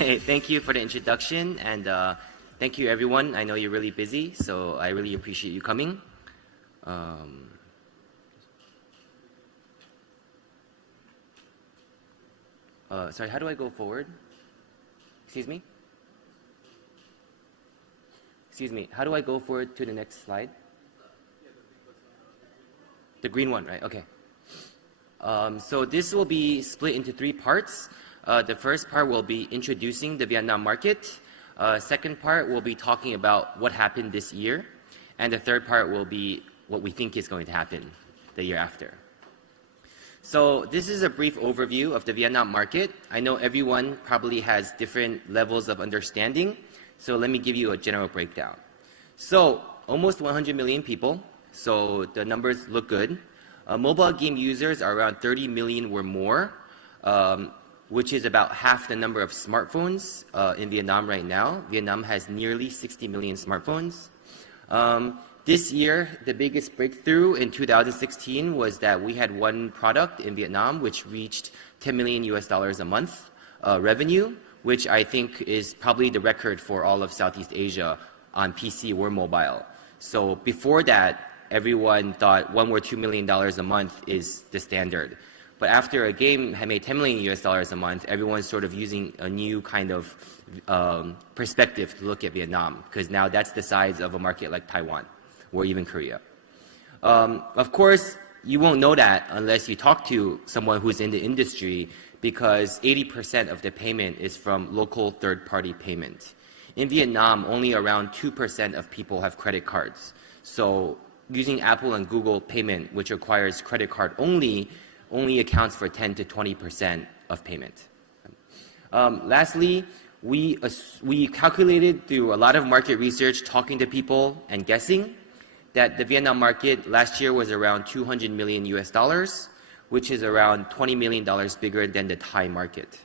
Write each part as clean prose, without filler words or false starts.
Thank you for the introduction, and thank you everyone. I know you're really busy, so I really appreciate you coming. Sorry, how do I go forward? Excuse me? Excuse me, how do I go forward to the next slide? The green one, right? Okay. So this will be split into 3 parts. The first part will be introducing the Vietnam market. Second part will be talking about what happened this year. And the third part will be what we think is going to happen the year after. So this is a brief overview of the Vietnam market. I know everyone probably has different levels of understanding. So let me give you a general breakdown. So almost 100 million people. So the numbers look good. Mobile game users are around 30 million or more, which is about half the number of smartphones in Vietnam right now. Vietnam has nearly 60 million smartphones. This year, the biggest breakthrough in 2016 was that we had one product in Vietnam which reached $10 million a month revenue, which I think is probably the record for all of Southeast Asia on PC or mobile. So before that, everyone thought $1 or $2 million a month is the standard. But after a game had made $10 million a month, everyone's sort of using a new kind of perspective to look at Vietnam, because now that's the size of a market like Taiwan or even Korea. Of course, you won't know that unless you talk to someone who's in the industry, because 80% of the payment is from local third-party payment. In Vietnam, only around 2% of people have credit cards. So using Apple and Google payment, which requires credit card only accounts for 10 to 20% of payment. Lastly, we calculated through a lot of market research, talking to people and guessing, that the Vietnam market last year was around $200 million, which is around $20 million bigger than the Thai market.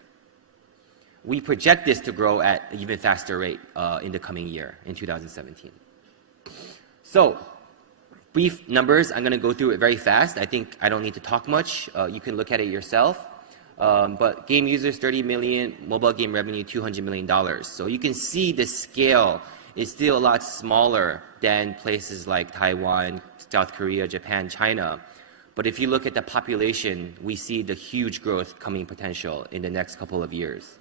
We project this to grow at an even faster rate in the coming year, in 2017. So, brief numbers, I'm going to go through it very fast. I think I don't need to talk much. You can look at it yourself. But game users, 30 million, mobile game revenue, $200 million. So you can see the scale is still a lot smaller than places like Taiwan, South Korea, Japan, China. But if you look at the population, we see the huge growth coming potential in the next couple of years.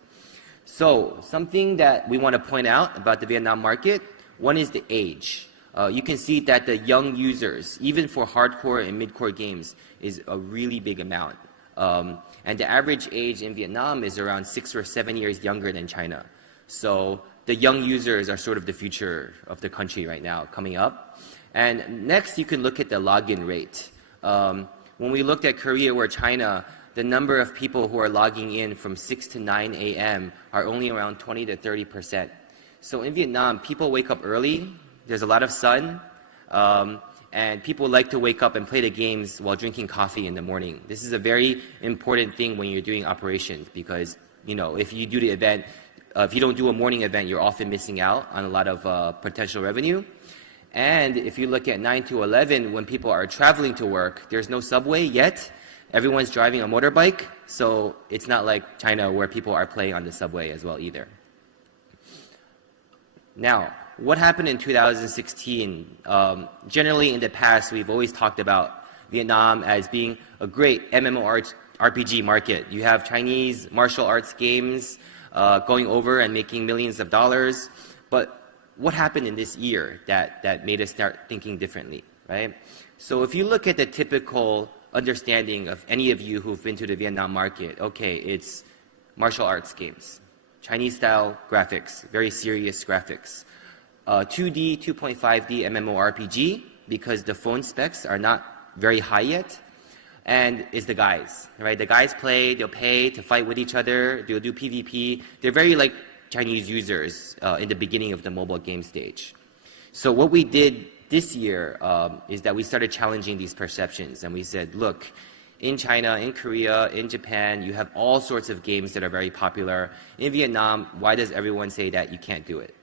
So something that we want to point out about the Vietnam market, one is the age. You can see that the young users, even for hardcore and mid-core games, is a really big amount. And the average age in Vietnam is around 6 or 7 years younger than China. So the young users are sort of the future of the country right now, coming up. And next, you can look at the login rate. When we looked at Korea or China, the number of people who are logging in from 6 to 9 a.m. are only around 20 to 30%. So in Vietnam, people wake up early. There's a lot of sun, and people like to wake up and play the games while drinking coffee in the morning. This is a very important thing when you're doing operations, because if you do the event, if you don't do a morning event, you're often missing out on a lot of potential revenue. And if you look at 9 to 11, when people are traveling to work, there's no subway yet. Everyone's driving a motorbike, so it's not like China where people are playing on the subway as well either. Now, what happened in 2016? Generally in the past, we've always talked about Vietnam as being a great MMORPG market. You have Chinese martial arts games going over and making millions of dollars. But what happened in this year that made us start thinking differently, right? So if you look at the typical understanding of any of you who've been to the Vietnam market, okay, it's martial arts games, Chinese-style graphics, very serious graphics. 2D, 2.5D MMORPG, because the phone specs are not very high yet, and is the guys, right? The guys play, they'll pay to fight with each other, they'll do PvP. They're very like Chinese users in the beginning of the mobile game stage. So what we did this year is that we started challenging these perceptions, and we said, look, in China, in Korea, in Japan, you have all sorts of games that are very popular. In Vietnam, why does everyone say that you can't do it?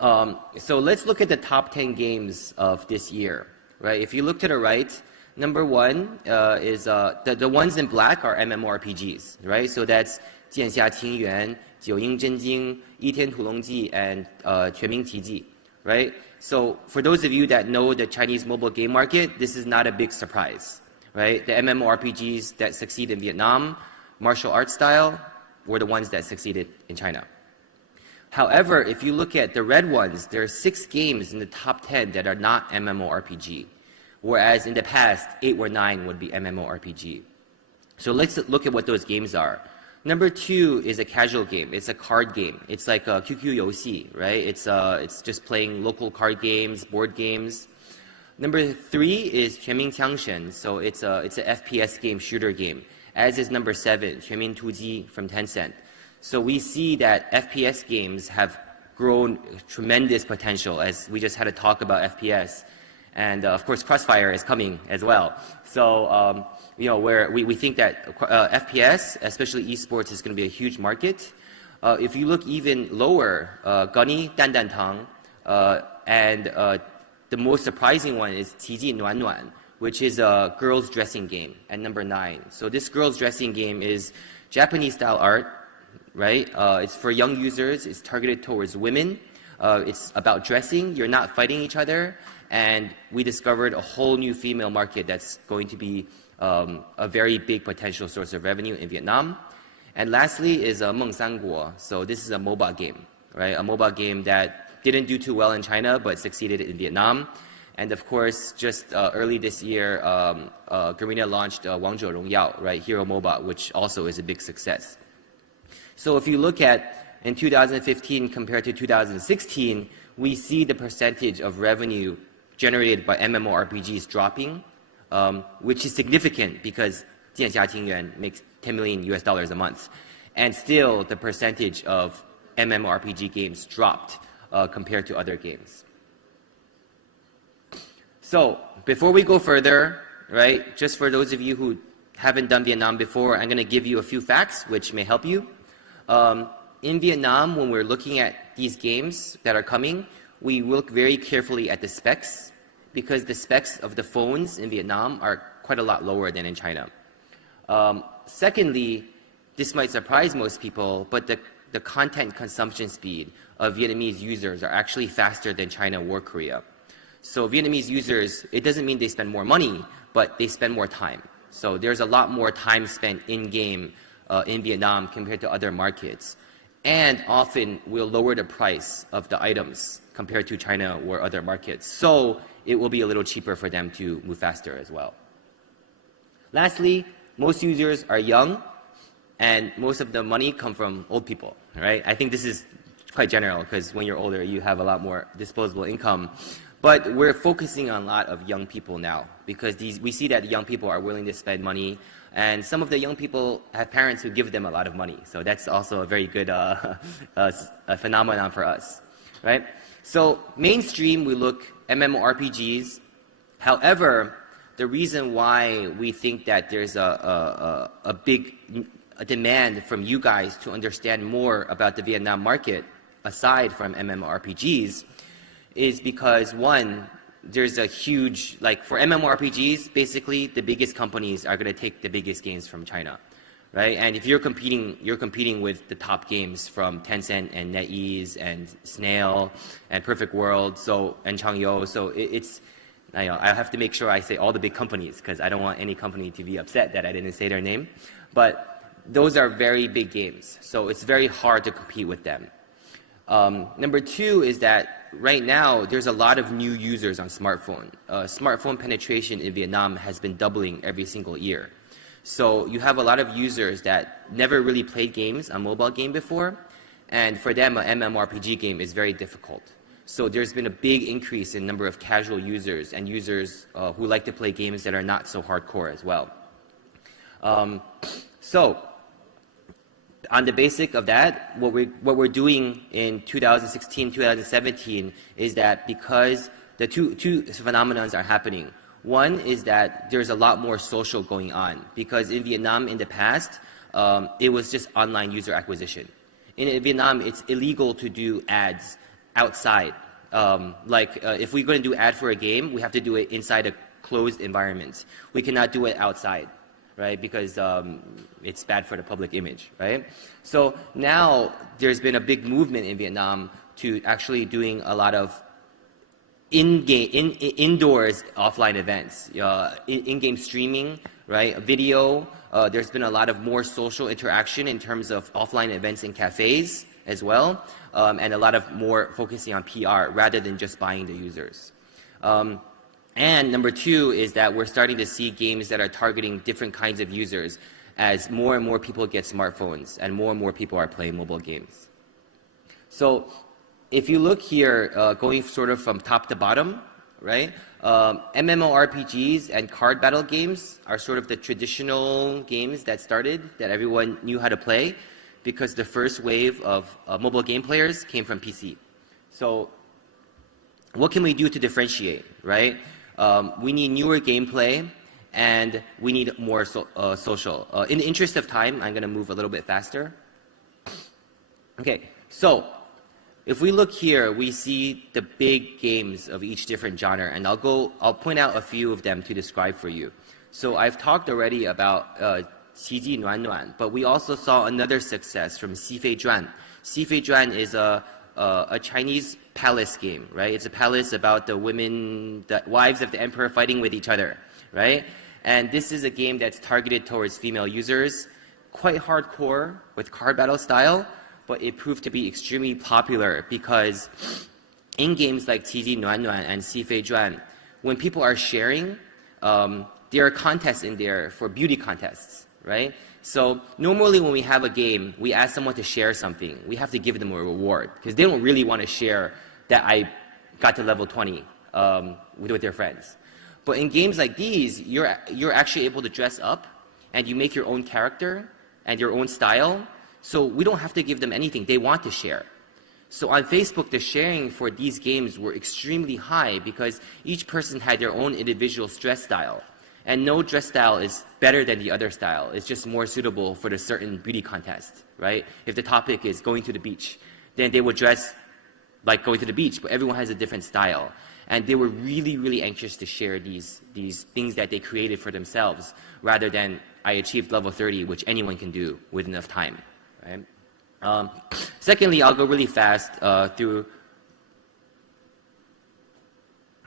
So let's look at the top 10 games of this year, right? If you look to the right, number one is the ones in black are MMORPGs, right? So that's 剑侠情缘,九阴真经, 倚天屠龙记, and 全民奇迹, right? So for those of you that know the Chinese mobile game market, this is not a big surprise, right? The MMORPGs that succeed in Vietnam, martial arts style, were the ones that succeeded in China. However, if you look at the red ones, there are 6 games in the top 10 that are not MMORPG, whereas in the past, 8 or 9 would be MMORPG. So let's look at what those games are. Number 2 is a casual game. It's a card game. It's like a QQ 游戏, right? It's just playing local card games, board games. Number 3 is 全民枪神. So it's a FPS game, shooter game. As is number 7, 全民突击 from Tencent. So we see that FPS games have grown tremendous potential, as we just had a talk about FPS. And of course, Crossfire is coming as well. So where we think that FPS, especially esports, is going to be a huge market. If you look even lower, Gunny Dan Dan Tang, and the most surprising one is 奇迹暖暖, which is a girls dressing game at number 9. So this girls dressing game is Japanese style art, right? It's for young users. It's targeted towards women. It's about dressing. You're not fighting each other. And we discovered a whole new female market that's going to be a very big potential source of revenue in Vietnam. And lastly is Meng San Guo. So this is a mobile game, right? A mobile game that didn't do too well in China, but succeeded in Vietnam. And of course, just early this year, Garena launched 王者荣耀, right? Hero Mobile, which also is a big success. So if you look at in 2015 compared to 2016, we see the percentage of revenue generated by MMORPGs dropping, which is significant because 剑侠情缘 makes $10 million a month. And still, the percentage of MMORPG games dropped compared to other games. So before we go further, right, just for those of you who haven't done Vietnam before, I'm going to give you a few facts which may help you. In Vietnam, when we're looking at these games that are coming, we look very carefully at the specs, because the specs of the phones in Vietnam are quite a lot lower than in China. Secondly, this might surprise most people, but the content consumption speed of Vietnamese users are actually faster than China or Korea. So Vietnamese users, it doesn't mean they spend more money, but they spend more time. So there's a lot more time spent in-game in Vietnam compared to other markets. And often we'll lower the price of the items compared to China or other markets. So it will be a little cheaper for them to move faster as well. Lastly, most users are young, and most of the money come from old people, right? I think this is quite general, because when you're older, you have a lot more disposable income. But we're focusing on a lot of young people now, because we see that young people are willing to spend money, and some of the young people have parents who give them a lot of money. So that's also a very good phenomenon for us, right? So mainstream, we look MMORPGs. However, the reason why we think that there's a big demand from you guys to understand more about the Vietnam market, aside from MMORPGs, is because, one, there's a huge, like for MMORPGs, basically the biggest companies are going to take the biggest games from China, right? And if you're competing with the top games from Tencent and NetEase and Snail and Perfect World, and Changyou, so it's, I have to make sure I say all the big companies, because I don't want any company to be upset that I didn't say their name. But those are very big games, so it's very hard to compete with them. Number two is that right now there's a lot of new users on smartphone. Smartphone penetration in Vietnam has been doubling every single year. So you have a lot of users that never really played games, a mobile game before, and for them an MMORPG game is very difficult. So there's been a big increase in number of casual users and users who like to play games that are not so hardcore as well. So on the basic of that, what we're doing in 2016, 2017 is that because the two phenomenons are happening. One is that there's a lot more social going on, because in Vietnam in the past, it was just online user acquisition. In Vietnam, it's illegal to do ads outside. If we're going to do ad for a game, we have to do it inside a closed environment. We cannot do it outside. right? Because it's bad for the public image, right? So now there's been a big movement in Vietnam to actually doing a lot of indoors offline events, in-game streaming, right? Video. There's been a lot of more social interaction in terms of offline events in cafes as well, and a lot of more focusing on PR rather than just buying the users. And number two is that we're starting to see games that are targeting different kinds of users as more and more people get smartphones and more people are playing mobile games. So if you look here, going sort of from top to bottom, right? MMORPGs and card battle games are sort of the traditional games that started, that everyone knew how to play, because the first wave of mobile game players came from PC. So what can we do to differentiate, right? We need newer gameplay, and we need more social. In the interest of time, I'm going to move a little bit faster. Okay, so if we look here, we see the big games of each different genre, and I'll point out a few of them to describe for you. So I've talked already about 奇迹暖暖, but we also saw another success from 熹妃传. 熹妃传 is a Chinese palace game, right? It's a palace about the women, the wives of the emperor fighting with each other, right? And this is a game that's targeted towards female users, quite hardcore with card battle style, but it proved to be extremely popular because in games like 奇迹暖暖 and 熹妃传, when people are sharing, there are contests in there for beauty contests, right? So normally when we have a game, we ask someone to share something. We have to give them a reward because they don't really want to share that I got to level 20 with their friends. But in games like these, you're actually able to dress up and you make your own character and your own style. So we don't have to give them anything. They want to share. So on Facebook, the sharing for these games were extremely high because each person had their own individual dress style. And no dress style is better than the other style. It's just more suitable for the certain beauty contest, right? If the topic is going to the beach, then they would dress like going to the beach, but everyone has a different style. And they were really anxious to share these things that they created for themselves, rather than I achieved level 30, which anyone can do with enough time, right? Secondly, I'll go really fast through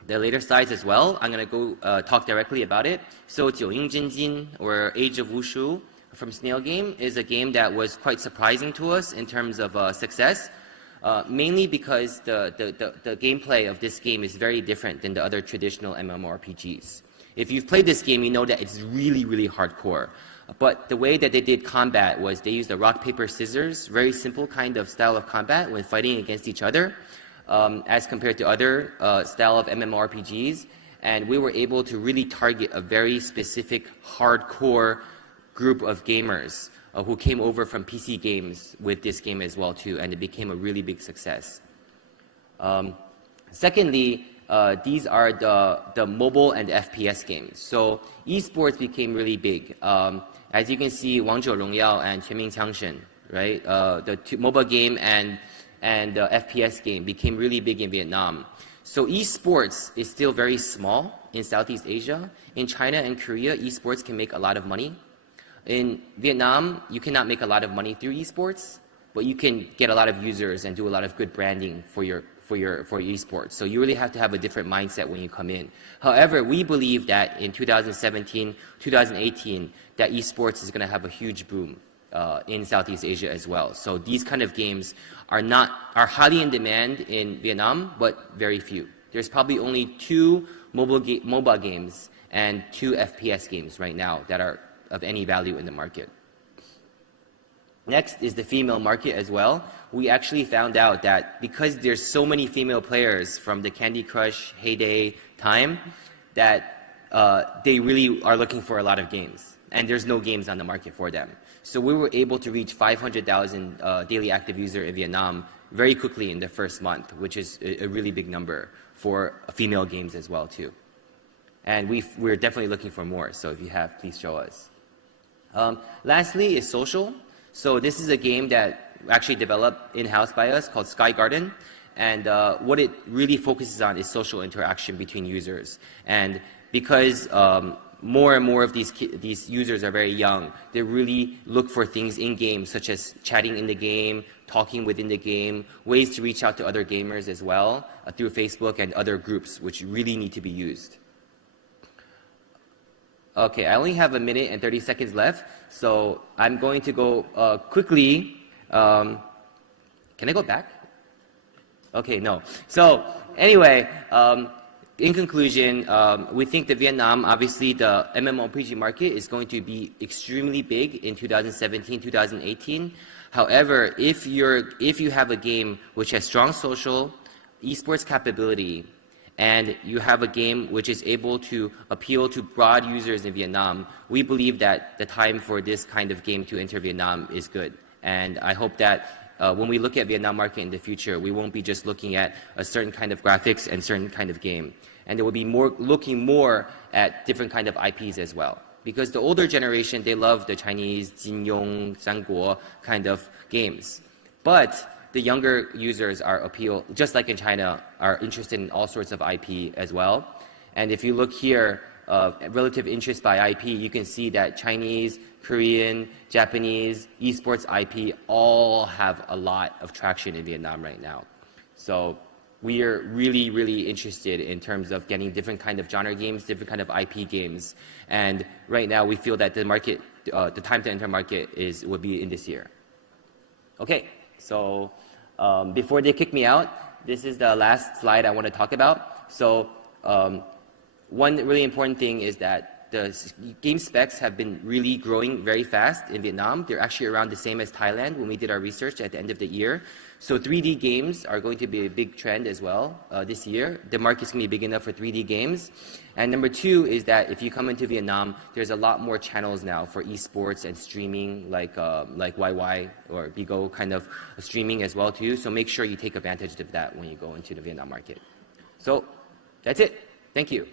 the later slides as well. I'm going to go talk directly about it. So 九阴真经, or Age of Wushu from Snail Game, is a game that was quite surprising to us in terms of success, mainly because the gameplay of this game is very different than the other traditional MMORPGs. If you've played this game, you know that it's really hardcore. But the way that they did combat was they used a rock, paper, scissors, very simple kind of style of combat when fighting against each other. As compared to other style of MMORPGs, and we were able to really target a very specific hardcore group of gamers who came over from PC games with this game as well too, and it became a really big success. Secondly, these are the mobile and FPS games. So esports became really big. As you can see, 王者荣耀 and 全民枪神, right? The mobile game and FPS game became really big in Vietnam. So esports is still very small in Southeast Asia. In China and Korea, esports can make a lot of money. In Vietnam, you cannot make a lot of money through esports, but you can get a lot of users and do a lot of good branding for your esports. So you really have to have a different mindset when you come in. However, we believe that in 2017, 2018, that esports is going to have a huge boom in Southeast Asia as well. So these kind of games are highly in demand in Vietnam, but very few. There's probably only 2 mobile games and 2 FPS games right now that are of any value in the market. Next is the female market as well. We actually found out that because there's so many female players from the Candy Crush heyday time, that they really are looking for a lot of games, and there's no games on the market for them. So we were able to reach 500,000 daily active users in Vietnam very quickly in the first month, which is a really big number for female games as well too. And we're definitely looking for more, so if you have, please show us. Lastly is social. So this is a game that actually developed in-house by us called Sky Garden, and what it really focuses on is social interaction between users. And because more and more of these users are very young. They really look for things in game, such as chatting in the game, talking within the game, ways to reach out to other gamers as well through Facebook and other groups, which really need to be used. Okay, I only have 1 minute and 30 seconds left, so I'm going to go quickly. Can I go back? Okay, no. So anyway, in conclusion, we think that Vietnam, obviously the MMORPG market is going to be extremely big in 2017, 2018. However, if you have a game which has strong social, esports capability, and you have a game which is able to appeal to broad users in Vietnam, we believe that the time for this kind of game to enter Vietnam is good. And I hope that when we look at Vietnam market in the future, we won't be just looking at a certain kind of graphics and certain kind of game. And they will be looking more at different kind of IPs as well. Because the older generation, they love the Chinese Jin-Yong, Zhangguo kind of games. But the younger users are just like in China, are interested in all sorts of IP as well. And if you look here, relative interest by IP, you can see that Chinese, Korean, Japanese, esports IP all have a lot of traction in Vietnam right now. So we are really, really interested in terms of getting different kind of genre games, different kind of IP games. And right now we feel that the market, the time to enter market would be in this year. Okay, so before they kick me out, this is the last slide I want to talk about. So one really important thing is that the game specs have been really growing very fast in Vietnam. They're actually around the same as Thailand when we did our research at the end of the year. So 3D games are going to be a big trend as well this year. The market's going to be big enough for 3D games. And number two is that if you come into Vietnam, there's a lot more channels now for esports and streaming, like YY or Bigo kind of streaming as well too. So make sure you take advantage of that when you go into the Vietnam market. So that's it. Thank you.